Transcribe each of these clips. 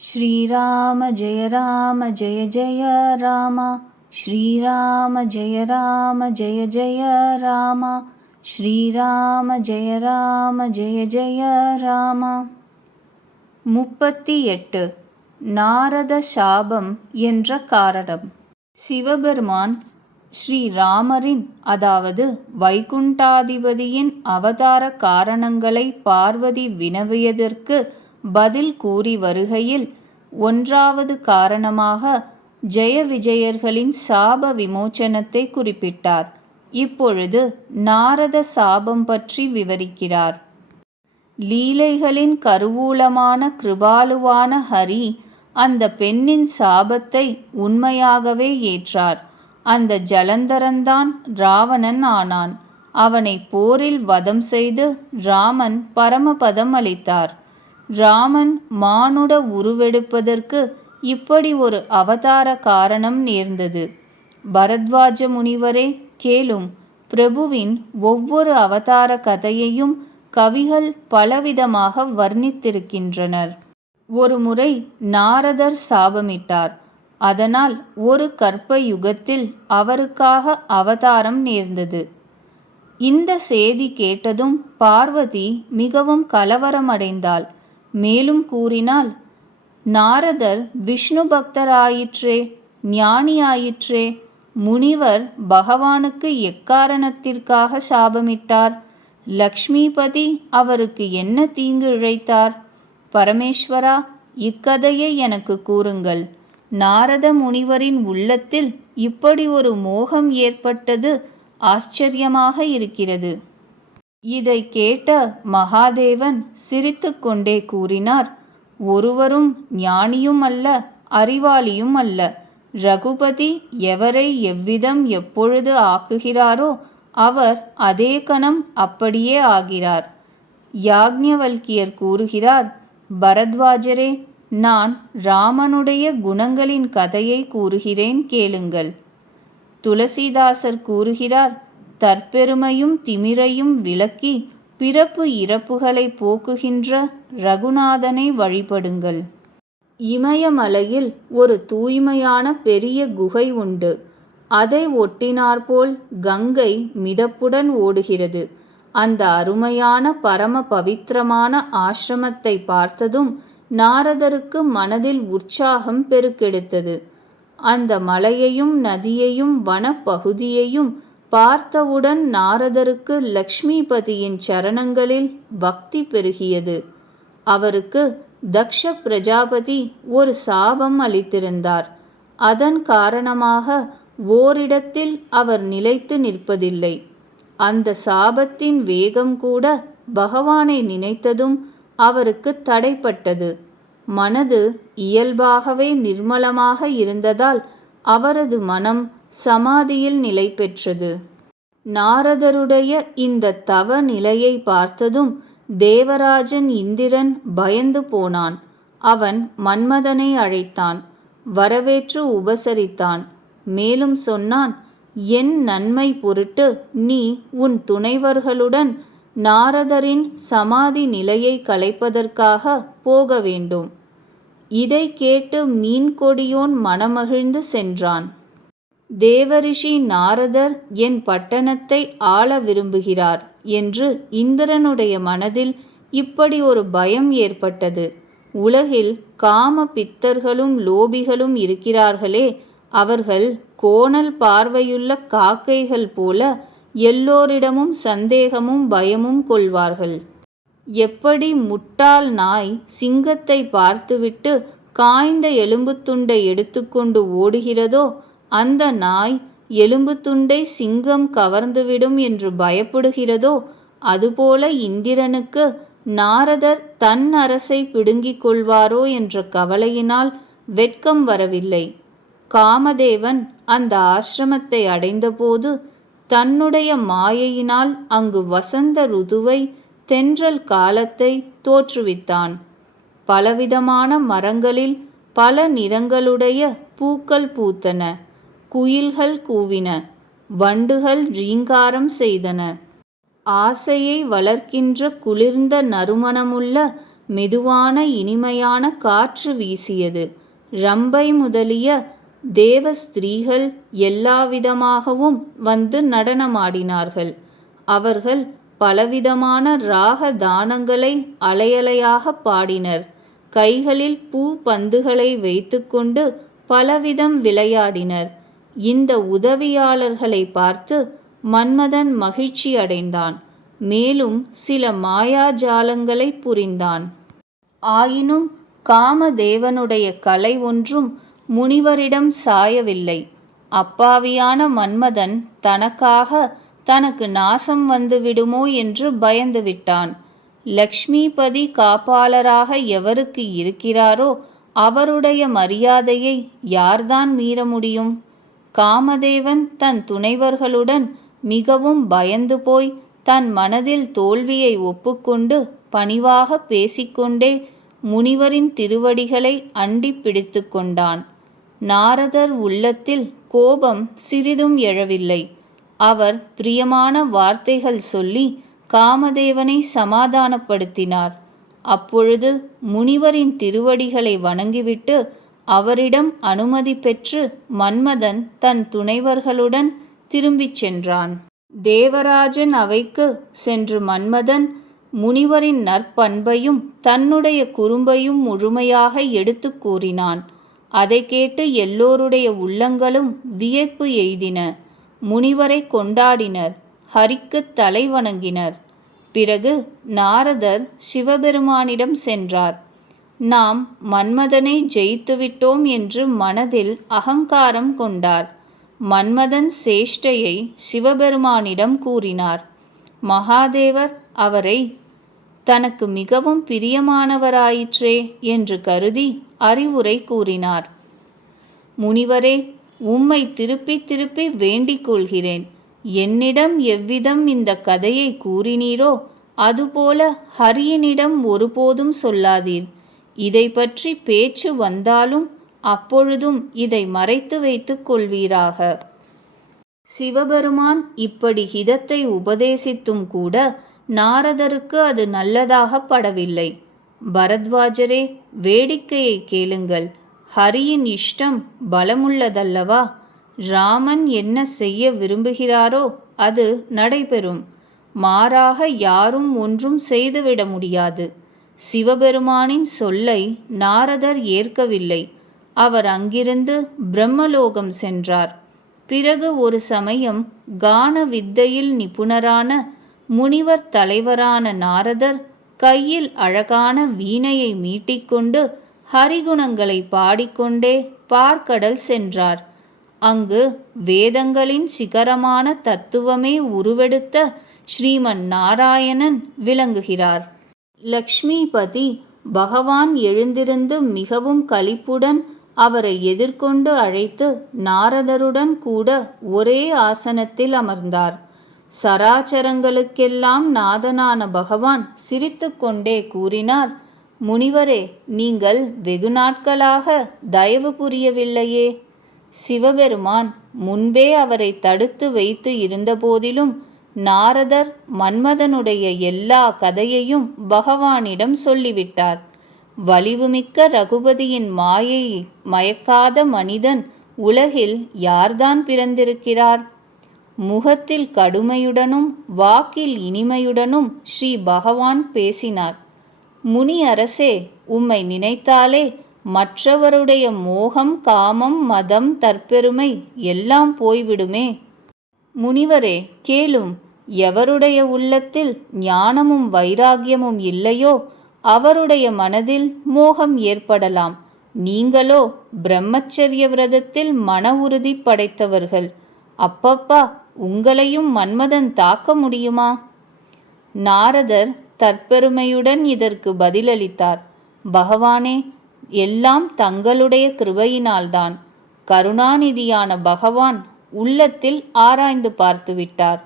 श्रीराम जय राम जय जय राम श्रीराम जय राम जय जय राम श्रीराम जय राम जय जय राम முப்பத்தி எட்டு நாரத சாபம் என்ற காரணம் சிவபெருமான் ஸ்ரீராமரின் அதாவது வைகுண்டாதிபதியின் அவதார காரணங்களை பார்வதி வினவியதற்கு பதில் கூறி வருகையில் ஒன்றாவது காரணமாக ஜெய விஜயர்களின் சாப விமோச்சனத்தை குறிப்பிட்டார். இப்பொழுது நாரத சாபம் பற்றி விவரிக்கிறார். லீலைகளின் கருவூலமான கிருபாலுவான ஹரி அந்த பெண்ணின் சாபத்தை உண்மையாகவே ஏற்றார். அந்த ஜலந்தரன்தான் ராவணன் ஆனான். அவனை போரில் வதம் செய்து ராமன் பரமபதம் அளித்தார். ராமன் மானுட உருவெடுப்பதற்கு இப்படி ஒரு அவதார காரணம் நேர்ந்தது. பரத்வாஜ முனிவரே கேளும். பிரபுவின் ஒவ்வொரு அவதார கதையையும் கவிகள் பலவிதமாக வர்ணித்திருக்கின்றனர். ஒரு முறை நாரதர் சாபமிட்டார். அதனால் ஒரு கற்ப யுகத்தில் அவருக்காக அவதாரம் நேர்ந்தது. இந்த செய்தி கேட்டதும் பார்வதி மிகவும் கலவரமடைந்தாள். மேலும் கூறினால் நாரதர் விஷ்ணு பக்தராயிற்றே ஞானியாயிற்றே முனிவர் பகவானுக்கு எக்காரணத்திற்காக சாபமிட்டார்? லக்ஷ்மிபதி அவருக்கு என்ன தீங்கு இழைத்தார்? பரமேஸ்வரா இக்கதையை எனக்கு கூறுங்கள். நாரத முனிவரின் உள்ளத்தில் இப்படி ஒரு மோகம் ஏற்பட்டது ஆச்சரியமாக இருக்கிறது. இதை கேட்ட மகாதேவன் சிரித்துக்கொண்டே கூறினார் ஒருவரும் ஞானியும் அல்ல அறிவாளியும் அல்ல ரகுபதி எவரை எவ்விதம் எப்பொழுது ஆக்குகிறாரோ அவர் அதே கணம் அப்படியே ஆகிறார். யாக்ஞவல்கியர் கூறுகிறார் பரத்வாஜரே நான் ராமனுடைய குணங்களின் கதையை கூறுகிறேன் கேளுங்கள். துளசிதாசர் கூறுகிறார் தற்பெருமையும் திமிரையும் விலக்கி பிறப்பு இறப்புகளை போக்குகின்ற ரகுநாதனை வழிபடுங்கள். இமயமலையில் ஒரு தூய்மையான பெரிய குகை உண்டு. அதை ஒட்டினாற்போல் கங்கை மிதப்புடன் ஓடுகிறது. அந்த அருமையான பரம பவித்திரமான ஆசிரமத்தை பார்த்ததும் நாரதருக்கு மனதில் உற்சாகம் பெருக்கெடுத்தது. அந்த மலையையும் நதியையும் வனப்பகுதியையும் பார்த்தவுடன் நாரதருக்கு லக்ஷ்மிபதியின் சரணங்களில் பக்தி பெருகியது. அவருக்கு தக்ஷ பிரஜாபதி ஒரு சாபம் அளித்திருந்தார். அதன் காரணமாக ஓரிடத்தில் அவர் நிலைத்து நிற்பதில்லை. அந்த சாபத்தின் வேகம் கூட பகவானை நினைத்ததும் அவருக்கு தடைப்பட்டது. மனது இயல்பாகவே நிர்மலமாக இருந்ததால் அவரது மனம் சமாதியில் நிலை பெற்றது. நாரதருடைய இந்த தவ நிலையை பார்த்ததும் தேவராஜன் இந்திரன் பயந்து போனான். அவன் மன்மதனை அழைத்தான். வரவேற்று உபசரித்தான். மேலும் சொன்னான் என் நன்மை பொருட்டு நீ உன் துணைவர்களுடன் நாரதரின் சமாதி நிலையை கலைப்பதற்காக போக வேண்டும். இதை கேட்டு மீன்கொடியோன் மனமகிழ்ந்து சென்றான். தேவரிஷி நாரதர் என் பட்டணத்தை ஆள விரும்புகிறார் என்று இந்திரனுடைய மனதில் இப்படி ஒரு பயம் ஏற்பட்டது. உலகில் காம பித்தர்களும் லோபிகளும் இருக்கிறார்களே அவர்கள் கோணல் பார்வையுள்ள காக்கைகள் போல எல்லோரிடமும் சந்தேகமும் பயமும் கொள்வார்கள். எப்படி முட்டாள் நாய் சிங்கத்தை பார்த்துவிட்டு காய்ந்த எலும்புத்துண்டை எடுத்துக்கொண்டு ஓடுகிறதோ அந்த நாய் எலும்பு துண்டை சிங்கம் கவர்ந்துவிடும் என்று பயப்படுகிறதோ அதுபோல இந்திரனுக்கு நாரதர் தன் அரசை பிடுங்கிக் கொள்வாரோ என்ற கவலையினால் வெட்கம் வரவில்லை. காமதேவன் அந்த ஆசிரமத்தை அடைந்தபோது தன்னுடைய மாயையினால் அங்கு வசந்த ருதுவை தென்றல் காலத்தை தோற்றுவித்தான். பலவிதமான மரங்களில் பல நிறங்களுடைய பூக்கள் பூத்தன. குயில்கள் கூவின வண்டுகள் ரீங்காரம் செய்தன. ஆசையை வளர்க்கின்ற குளிர்ந்த நறுமணமுள்ள மெதுவான இனிமையான காற்று வீசியது. ரம்பை முதலிய தேவ ஸ்திரீகள் எல்லாவிதமாகவும் வந்து நடனமாடினார்கள். அவர்கள் பலவிதமான ராக தானங்களை அலையலையாக பாடினர். கைகளில் பூ பந்துகளை வைத்துக்கொண்டு பலவிதம் விளையாடினர். இந்த உதவியாளர்களை பார்த்து மன்மதன் மகிழ்ச்சி அடைந்தான். மேலும் சில மாயாஜாலங்களை புரிந்தான். ஆயினும் காமதேவனுடைய கலை ஒன்றும் முனிவரிடம் சாயவில்லை. அப்பாவியான மன்மதன் தனக்காக தனக்கு நாசம் வந்துவிடுமோ என்று பயந்து விட்டான். லக்ஷ்மிபதி காப்பாளராக எவருக்கு இருக்கிறாரோ அவருடைய மரியாதையை யார்தான் மீற முடியும்? காமதேவன் தன் துணைவர்களுடன் மிகவும் பயந்து போய் தன் மனதில் தோல்வியை ஒப்புக்கொண்டு பணிவாக பேசிக்கொண்டே முனிவரின் திருவடிகளை அண்டி பிடித்து கொண்டான். நாரதர் உள்ளத்தில் கோபம் சிறிதும் எழவில்லை. அவர் பிரியமான வார்த்தைகள் சொல்லி காமதேவனை சமாதானப்படுத்தினார். அப்பொழுது முனிவரின் திருவடிகளை வணங்கிவிட்டு அவரிடம் அனுமதி பெற்று மன்மதன் தன் துணைவர்களுடன் திரும்பிச் சென்றான். தேவராஜன் அவைக்கு சென்று மன்மதன் முனிவரின் நற்பண்பையும் தன்னுடைய குறும்பையும் முழுமையாக எடுத்து கூறினான். அதை கேட்டு எல்லோருடைய உள்ளங்களும் வியப்பு எய்தின. முனிவரை கொண்டாடினர். ஹரிக்கு தலை வணங்கினர் பிறகு நாரதர் சிவபெருமானிடம் சென்றார். நாம் மன்மதனை ஜெயித்துவிட்டோம் என்று மனதில் அகங்காரம் கொண்டார். மன்மதன் சேஷ்டையை சிவபெருமானிடம் கூறினார். மகாதேவர் அவரை தனக்கு மிகவும் பிரியமானவராயிற்றே என்று கருதி அறிவுரை கூறினார். முனிவரே உம்மை திருப்பி திருப்பி வேண்டிக் கொள்கிறேன். என்னிடம் எவ்விதம் இந்த கதையை கூறினீரோ அதுபோல ஹரியினிடம் ஒருபோதும் சொல்லாதீர். இதை பற்றி பேச்சு வந்தாலும் அப்பொழுதும் இதை மறைத்து வைத்துக் கொள்வீராக. சிவபெருமான் இப்படி ஹிதத்தை உபதேசித்தும் கூட நாரதருக்கு அது நல்லதாக படவில்லை. பரத்வாஜரே வேடிக்கையை கேளுங்கள். ஹரியின் இஷ்டம் பலமுள்ளதல்லவா? ராமன் என்ன செய்ய விரும்புகிறாரோ அது நடைபெறும். மாறாக யாரும் ஒன்றும் செய்துவிட முடியாது. சிவபெருமானின் சொல்லை நாரதர் ஏற்கவில்லை. அவர் அங்கிருந்து பிரம்மலோகம் சென்றார். பிறகு ஒரு சமயம் கான வித்தையில் நிபுணரான முனிவர் தலைவரான நாரதர் கையில் அழகான வீணையை மீட்டிக்கொண்டு ஹரிகுணங்களை பாடிக்கொண்டே பார்க்கடல் சென்றார். அங்கு வேதங்களின் சிகரமான தத்துவமே உருவெடுத்த ஸ்ரீமன் நாராயணன் விளங்குகிறார். லக்ஷ்மிபதி பகவான் எழுந்திருந்து மிகவும் களிப்புடன் அவரை எதிர்கொண்டு அழைத்து நாரதருடன் கூட ஒரே ஆசனத்தில் அமர்ந்தார். சராச்சரங்களுக்கெல்லாம் நாதனான பகவான் சிரித்துக்கொண்டே கூறினார் முனிவரே நீங்கள் வெகு நாட்களாக தயவு புரியவில்லையே. சிவபெருமான் முன்பே அவரை தடுத்து வைத்து இருந்தபோதிலும் நாரதர் மன்மதனுடைய எல்லா கதையையும் பகவானிடம் சொல்லிவிட்டார். வலிவுமிக்க ரகுபதியின் மாயை மயக்காத மனிதன் உலகில் யார்தான் பிறந்திருக்கிறார்? முகத்தில் கடுமையுடனும் வாக்கில் இனிமையுடனும் ஸ்ரீ பகவான் பேசினார். முனி அரசே உம்மை நினைத்தாலே மற்றவருடைய மோகம் காமம் மதம் தற்பெருமை எல்லாம் போய்விடுமே. முனிவரே கேளும். எவருடைய உள்ளத்தில் ஞானமும் வைராகியமும் இல்லையோ அவருடைய மனதில் மோகம் ஏற்படலாம். நீங்களோ பிரம்மச்சரிய விரதத்தில் மன உறுதி படைத்தவர்கள். அப்பப்பா உங்களையும் மன்மதன் தாக்க முடியுமா? நாரதர் தற்பெருமையுடன் இதற்கு பதிலளித்தார். பகவானே எல்லாம் தங்களுடைய கிருபையினால்தான். கருணாநிதியான பகவான் உள்ளத்தில் ஆராய்ந்து பார்த்துவிட்டார்.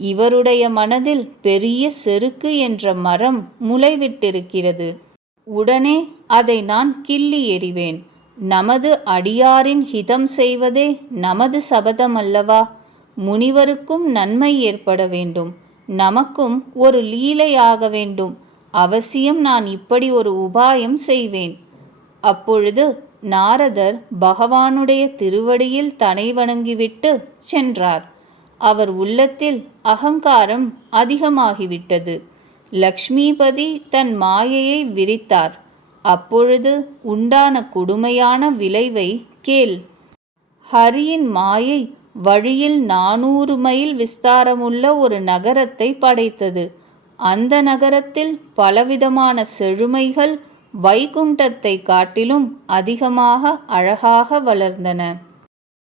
இவருடைய மனதில் பெரிய செருக்கு என்ற மரம் முளைவிட்டிருக்கிறது. உடனே அதை நான் கிள்ளி எறிவேன். நமது அடியாரின் ஹிதம் செய்வதே நமது சபதம் அல்லவா? முனிவருக்கும் நன்மை ஏற்பட வேண்டும். நமக்கும் ஒரு லீலையாக வேண்டும். அவசியம் நான் இப்படி ஒரு உபாயம் செய்வேன். அப்பொழுது நாரதர் பகவானுடைய திருவடியில் தனை வணங்கிவிட்டு சென்றார். அவர் உள்ளத்தில் அகங்காரம் அதிகமாகிவிட்டது. லக்ஷ்மிபதி தன் மாயையை விரித்தார். அப்பொழுது உண்டான கொடுமையான விளைவை கேள். ஹரியின் மாயை வழியில் நானூறு மைல் விஸ்தாரமுள்ள ஒரு நகரத்தை படைத்தது. அந்த நகரத்தில் பலவிதமான செழுமைகள் வைகுண்டத்தை காட்டிலும் அதிகமாக அழகாக வளர்ந்தன.